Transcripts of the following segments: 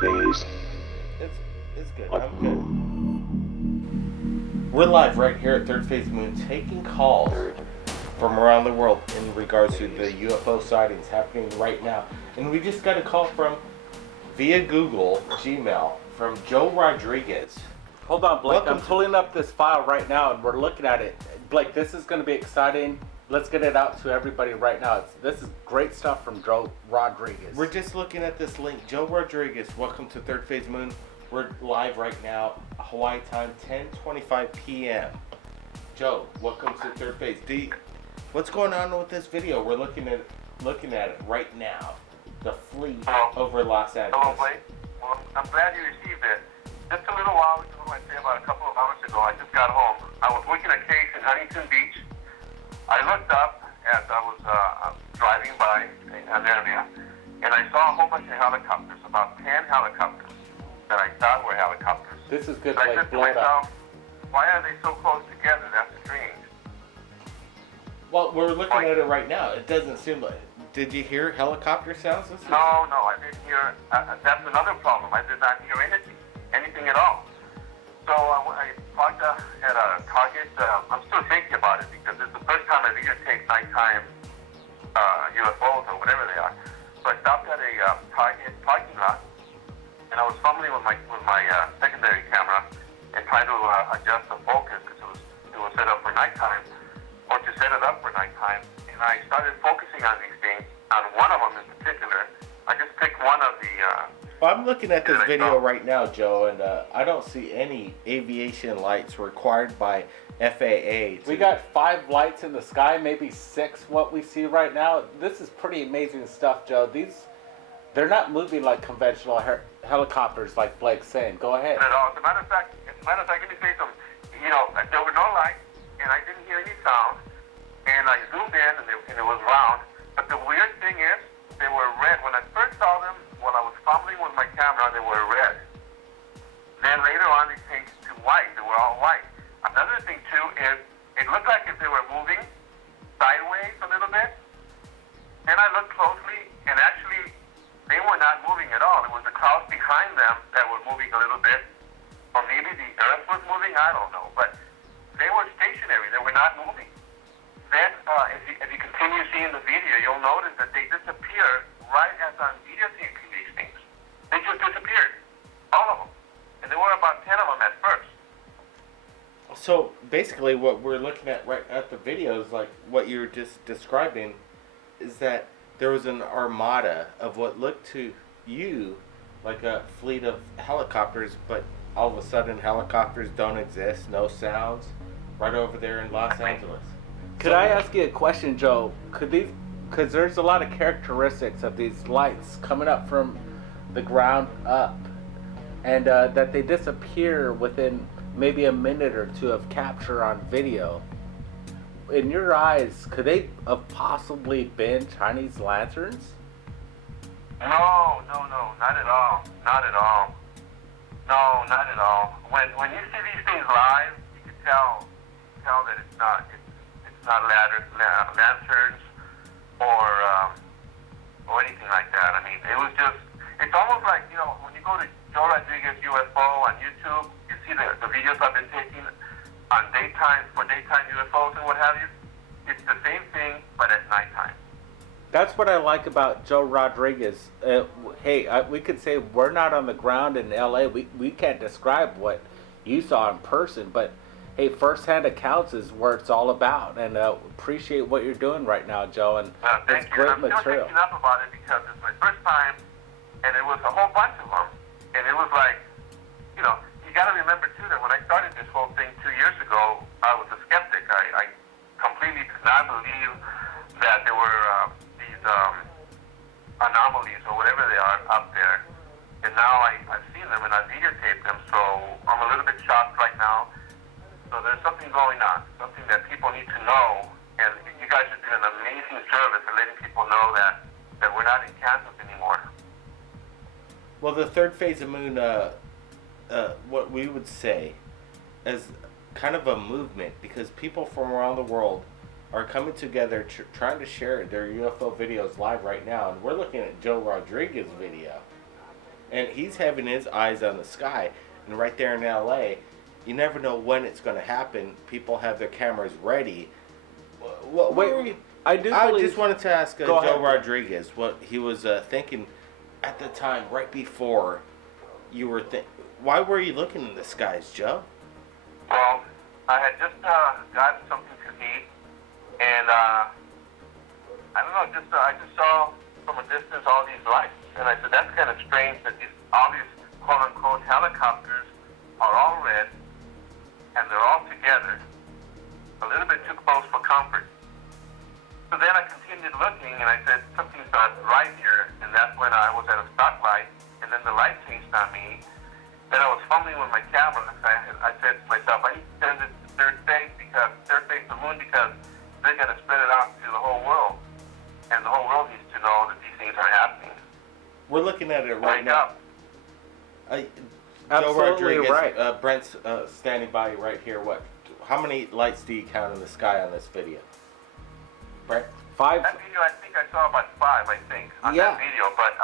phase. It's good. I'm good. We're live right here at Third Phase Moon, taking calls from around the world in regards to the UFO sightings happening right now. And we just got a call from via Google Gmail from Joe Rodriguez. Hold on, Blake. Welcome I'm pulling up this file right now, and we're looking at it. Blake, this is going to be exciting. Let's get it out to everybody right now. This is great stuff from Joe Rodriguez. We're just looking at this link. Joe Rodriguez, welcome to Third Phase Moon. We're live right now, Hawaii time, 10:25 p.m. Joe, welcome to Third Phase. What's going on with this video? We're looking at it right now. The fleet over Los Angeles. Hello, Blake. Well, I'm glad you received it. Just a little while ago, I'd say about a couple of hours ago, I just got home. I was working a case in Huntington Beach. I looked up as I was driving by an area, and I saw a whole bunch of helicopters, about 10 helicopters that I thought were helicopters. This is good, So I Blake. said to Blow it up. myself, why are they so close together? That's strange. Well, we're looking at it right now. It doesn't seem like... Did you hear helicopter sounds? No, I didn't hear. That's another problem. I did not hear anything at all. So I parked at a Target. I'm still thinking about it because it's the first time I've ever taken nighttime UFOs or whatever they are. So I stopped at a Target parking lot, and I was fumbling with my secondary camera and trying to adjust the focus because it was set up for nighttime, or to set it up for nighttime. And I started focusing on these things, on one of them in particular. I just picked one of the... Well, I'm looking at this video right now, Joe, and I don't see any aviation lights required by FAA. We got 5 lights in the sky, maybe 6 what we see right now. This is pretty amazing stuff, Joe. They're not moving like conventional helicopters like Blake's saying. Go ahead. At all. As a matter of fact, let me say something. There were no lights, and I didn't hear any sound, and I zoomed in, and it was round. But the weird thing is, they were red. When I first saw them, while I was fumbling with my camera, they were red. Then later on, they changed to white. They were all white. Another thing, too, is it looked like if they were moving sideways a little bit. Then I looked closely, and actually, they were not moving at all. It was the clouds behind them that were moving a little bit. Or maybe the earth was moving, I don't know. But they were stationary. They were not moving. Then, if you continue seeing the video, you'll notice that they disappear right as I'm videotaping these things. They just disappeared. All of them. And there were about 10 of them at first. So basically what we're looking at right at the video is like what you're just describing is that there was an armada of what looked to you like a fleet of helicopters, but all of a sudden helicopters don't exist, no sounds, right over there in Los Angeles. Could I ask you a question, Joe? Because there's a lot of characteristics of these lights coming up from the ground up, and that they disappear within maybe a minute or two of capture on video. In your eyes, could they have possibly been Chinese lanterns? No, not at all. Not at all. No, not at all. When you see these things live, you can tell that it's not lanterns or anything like that. I mean, it's almost like, when you go to Joe Rodriguez UFO on YouTube, you see the videos I've been taking on daytime UFOs and what have you. It's the same thing, but at nighttime. That's what I like about Joe Rodriguez. We could say we're not on the ground in LA. We can't describe what you saw in person, but hey, first-hand accounts is where it's all about, and appreciate what you're doing right now, Joe. And thank it's you. great I'm still material. thinking up about it because it's my first time, and it was a whole bunch of them, and it was like, you got to remember too that when I started this whole thing 2 years ago, I was a skeptic. I completely did not believe that there were these anomalies or whatever they are up there, and now I've seen them and I videotaped them, so I'm a little bit shocked right now. So there's something going on, something that people need to know, and you guys are doing an amazing service of letting people know that we're not in Kansas anymore. Well, the Third Phase of Moon, what we would say as kind of a movement, because people from around the world are coming together trying to share their UFO videos live right now, and we're looking at Joe Rodriguez's video. and he's having his eyes on the sky. And right there in LA, you never know when it's going to happen. People have their cameras ready. Wait, I just wanted to ask Go Joe ahead. Rodriguez what he was thinking at the time, right before you were why were you looking in the skies, Joe? Well, I had just gotten something to eat, and I don't know, I just saw from a distance all these lights, and I said, that's kind of strange that all these quote-unquote helicopters are all red, and they're all together, a little bit too close for comfort. So then I continued looking, and I said, something's not right here, and that's when I was at a stoplight, and then the light changed on me. Then I was fumbling with my camera, and I said to myself, I need to send it to third face the moon, because they're going to spread it out to the whole world, and the whole world needs to know that these things are happening. We're looking at it right Wake now. up. Joe Absolutely Rodriguez, right. Brent's standing by right here. How many lights do you count in the sky on this video? Brent? 5. That video, I think I saw about 5, on Yeah. that video, but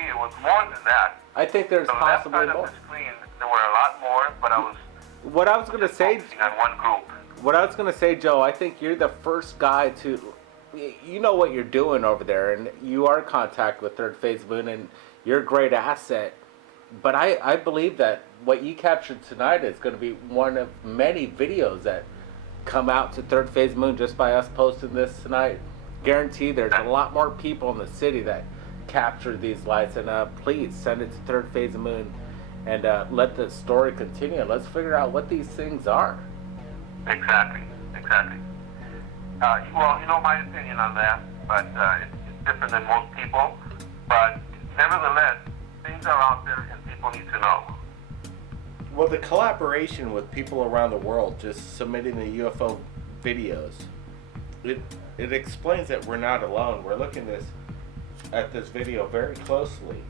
it was more than that. I think there's The left possibly side more. of the screen, there were a lot more, but I was What I was gonna just say, focusing on one group. Joe, I think you're the first guy to, you know what you're doing over there, and you are in contact with Third Phase Moon, and you're a great asset. But I believe that what you captured tonight is going to be one of many videos that come out to Third Phase Moon just by us posting this tonight. Guarantee there's a lot more people in the city that capture these lights, and please send it to Third Phase Moon, and let the story continue. Let's figure out what these things are. Exactly. Well, you know my opinion on that, but it's different than most people. But nevertheless, things are out there and people need to know. Well, the collaboration with people around the world just submitting the UFO videos, it explains that we're not alone. We're looking at this video very closely,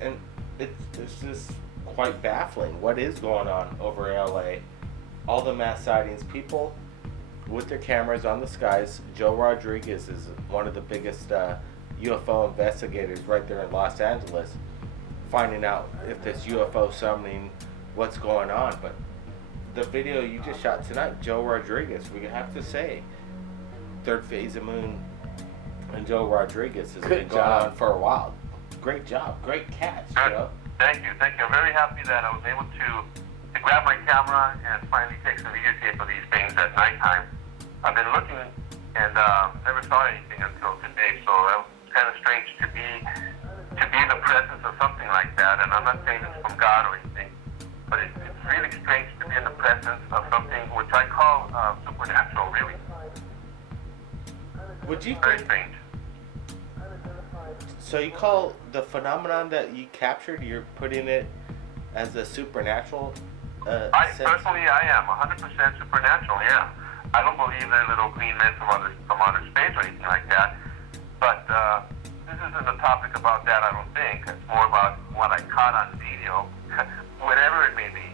and it's just quite baffling what is going on over LA. All the mass sightings, people with their cameras on the skies. Joe Rodriguez is one of the biggest UFO investigators right there in Los Angeles, finding out if this UFO summoning, what's going on. But the video you just shot tonight, Joe Rodriguez, we have to say, Third Phase of Moon and Joe Rodriguez has been going on for a while. Great job, great catch, Joe. Thank you. I'm very happy that I was able to grab my camera and finally take some videotape of these things at nighttime. I've been looking and never saw anything until today, so it was kind of strange to be in the presence of something like that. And I'm not saying it's from God or anything, but it's really strange to be in the presence of something which I call supernatural, really. Would you Very think, strange. so you call the phenomenon that you captured, you're putting it as a supernatural sense? Personally, I am 100% supernatural. Yeah, I don't believe they're little green men from outer space or anything like that. But this isn't a topic about that. I don't think. It's more about what I caught on video, whatever it may be.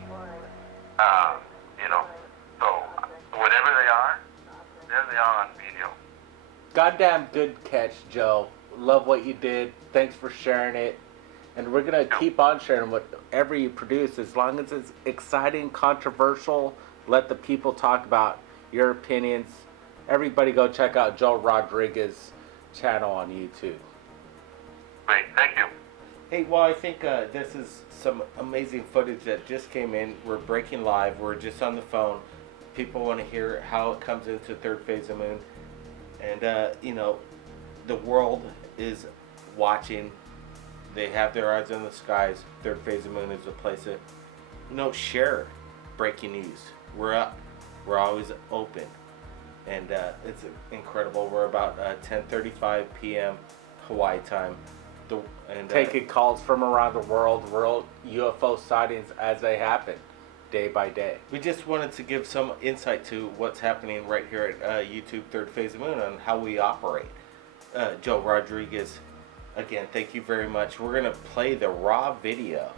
So whatever they are, there they are on video. Goddamn good catch, Joe. Love what you did. Thanks for sharing it. And we're going to keep on sharing whatever you produce as long as it's exciting, controversial. Let the people talk about your opinions. Everybody go check out Joe Rodriguez's channel on YouTube. Great, thank you. Hey, well, I think this is some amazing footage that just came in. We're breaking live. We're just on the phone. People want to hear how it comes into Third Phase of Moon. And, the world is watching. They have their eyes on the skies. Third Phase of Moon is a place to, share breaking news. We're up. We're always open. And it's incredible. We're about 10:35 p.m. Hawaii time. Taking calls from around the world UFO sightings as they happen, day by day. We just wanted to give some insight to what's happening right here at YouTube Third Phase of Moon and how we operate. Joe Rodriguez, again, thank you very much. We're going to play the raw video,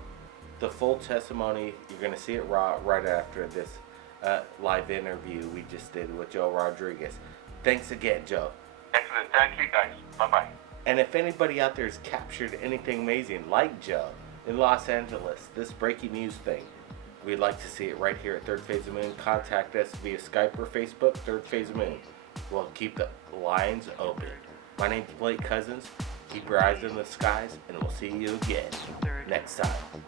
the full testimony. You're going to see it raw right after this live interview we just did with Joe Rodriguez. Thanks again, Joe. Excellent. Thank you, guys. Bye-bye. And if anybody out there has captured anything amazing like Joe, in Los Angeles. This breaking news thing. We'd like to see it right here at Third Phase of Moon. Contact us via Skype or Facebook, Third Phase of Moon. We'll keep the lines open. My name's Blake Cousins. Keep your eyes in the skies, and we'll see you again next time.